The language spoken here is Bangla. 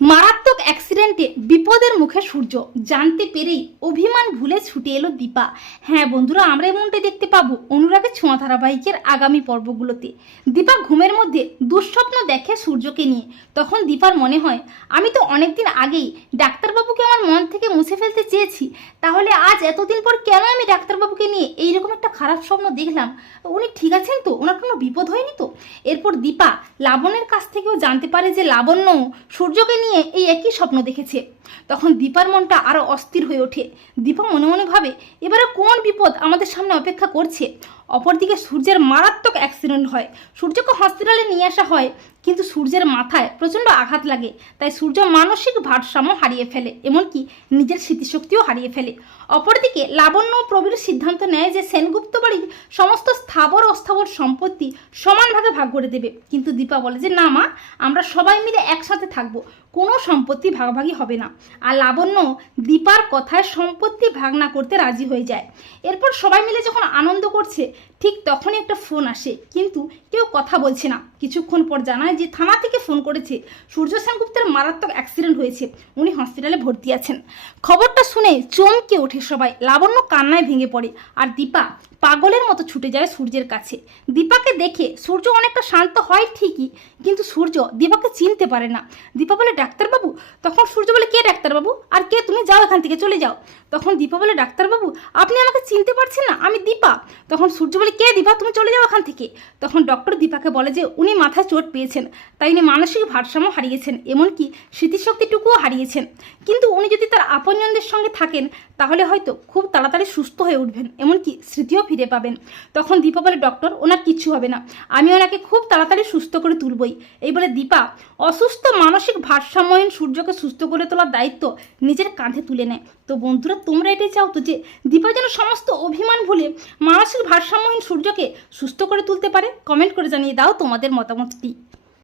মারাত্মক অ্যাক্সিডেন্টে বিপদের মুখে সূর্য। জানতে পেরেই অভিমান ভুলে ছুটে এলো দীপা। হ্যাঁ বন্ধুরা, আমরা এমনটাই দেখতে পাবো অনুরাগের ছোঁয়া ধারাবাহিকের আগামী পর্বগুলোতে। দীপা ঘুমের মধ্যে দুঃস্বপ্ন দেখে সূর্যকে নিয়ে। তখন দীপার মনে হয়, আমি তো অনেকদিন আগেই ডাক্তারবাবুকে আমার মন থেকে মুছে ফেলতে চেয়েছি। তাহলে আজ এতদিন পর কেন আমি ডাক্তারবাবুকে নিয়ে এইরকম একটা খারাপ স্বপ্ন দেখলাম? উনি ঠিক আছেন তো? ওনার কোনো বিপদ হয়নি তো? এরপর দীপা লাবণের কাছ থেকেও জানতে পারে যে লাবণ্য সূর্যকে নিয়ে এই একই স্বপ্ন দেখেছে। তখন দীপার মনটা আরও অস্থির হয়ে ওঠে। দীপা মনে মনে ভাবে, এবারে কোন বিপদ আমাদের সামনে অপেক্ষা করছে? অপরদিকে সূর্যের মারাত্মক অ্যাক্সিডেন্ট হয়। সূর্যকে হসপিটালে নিয়ে আসা হয়। কিন্তু সূর্যের মাথায় প্রচণ্ড আঘাত লাগে, তাই সূর্য মানসিক ভারসাম্য হারিয়ে ফেলে, এমনকি নিজের স্মৃতিশক্তিও হারিয়ে ফেলে। অপরদিকে, লাবণ্য প্রবীর সিদ্ধান্ত নেয় যে সেনগুপ্ত বাড়ির সমস্ত স্থাবর অস্থাবর সম্পত্তি সমান ভাগে ভাগ করে দেবে। কিন্তু দীপা বলে যে, না মা, আমরা সবাই মিলে একসাথে থাকব, কোনো সম্পত্তি ভাগাভাগি হবে না। আর লাবণ্য দীপার কথায় সম্পত্তি ভাগ না করতে রাজি হয়ে যায়। এরপর সবাই মিলে যখন আনন্দ করছে ঠিক তখনই একটা ফোন আসে। কিন্তু কেউ কথা বলছে না। কিছুক্ষণ পর জানায় যে থানা থেকে ফোন করেছে। সূর্য সেনগুপ্তের মারাত্মক অ্যাক্সিডেন্ট হয়েছে। উনি হসপিটালে ভর্তি আছেন। খবরটা শুনে চমকে ওঠে সবাই। লাবণ্য কান্নায় ভেঙে পড়ে। আর দীপা পাগলের মতো ছুটে যায় সূর্যের কাছে। দীপাকে দেখে সূর্য অনেকটা শান্ত হয় ঠিকই। কিন্তু সূর্য দীপাকে চিনতে পারে না। দীপা বলে, ডাক্তারবাবু? তখন সূর্য বলে, কে ডাক্তারবাবু? আর কে? তুমি যাও এখান থেকে, চলে যাও। তখন দীপা বলে, ডাক্তারবাবু, আপনি আমাকে চিনতে পারছেন না? আমি দীপা। তখন সূর্য বলে, কে দীপা? তুমি চলে যাও ওখান থেকে। তখন ডক্টর দীপাকে বলে যে, উনি মাথা চোট পেয়েছেন। তাই উনি মানসিক ভারসাম্য হারিয়েছেন, এমনকি স্মৃতিশক্তিটুকুও হারিয়েছেন। কিন্তু উনি যদি তার আপনজনদের সঙ্গে থাকেন, তাহলে হয়তো খুব তাড়াতাড়ি সুস্থ হয়ে উঠবেন, এমনকি স্মৃতিও ফিরে পাবেন। তখন দীপা বলে ডক্টর ওনার কিচ্ছু হবে না। আমি ওনাকে খুব তাড়াতাড়ি সুস্থ করে তুলবই। এই বলে দীপা অসুস্থ মানসিক ভারসাম্যহীন সূর্যকে সুস্থ করে তোলার দায়িত্ব নিজের কাঁধে তুলে নেয়। তো বন্ধুরা, তোমরা এটাই চাও তো যে, দীপা যেন সমস্ত অভিমান ভুলে মানসিক ভারসাম্যহীন সূর্যকে সুস্থ করে তুলতে পারে কমেন্ট করে জানিয়ে দাও তোমাদের মতামতটি।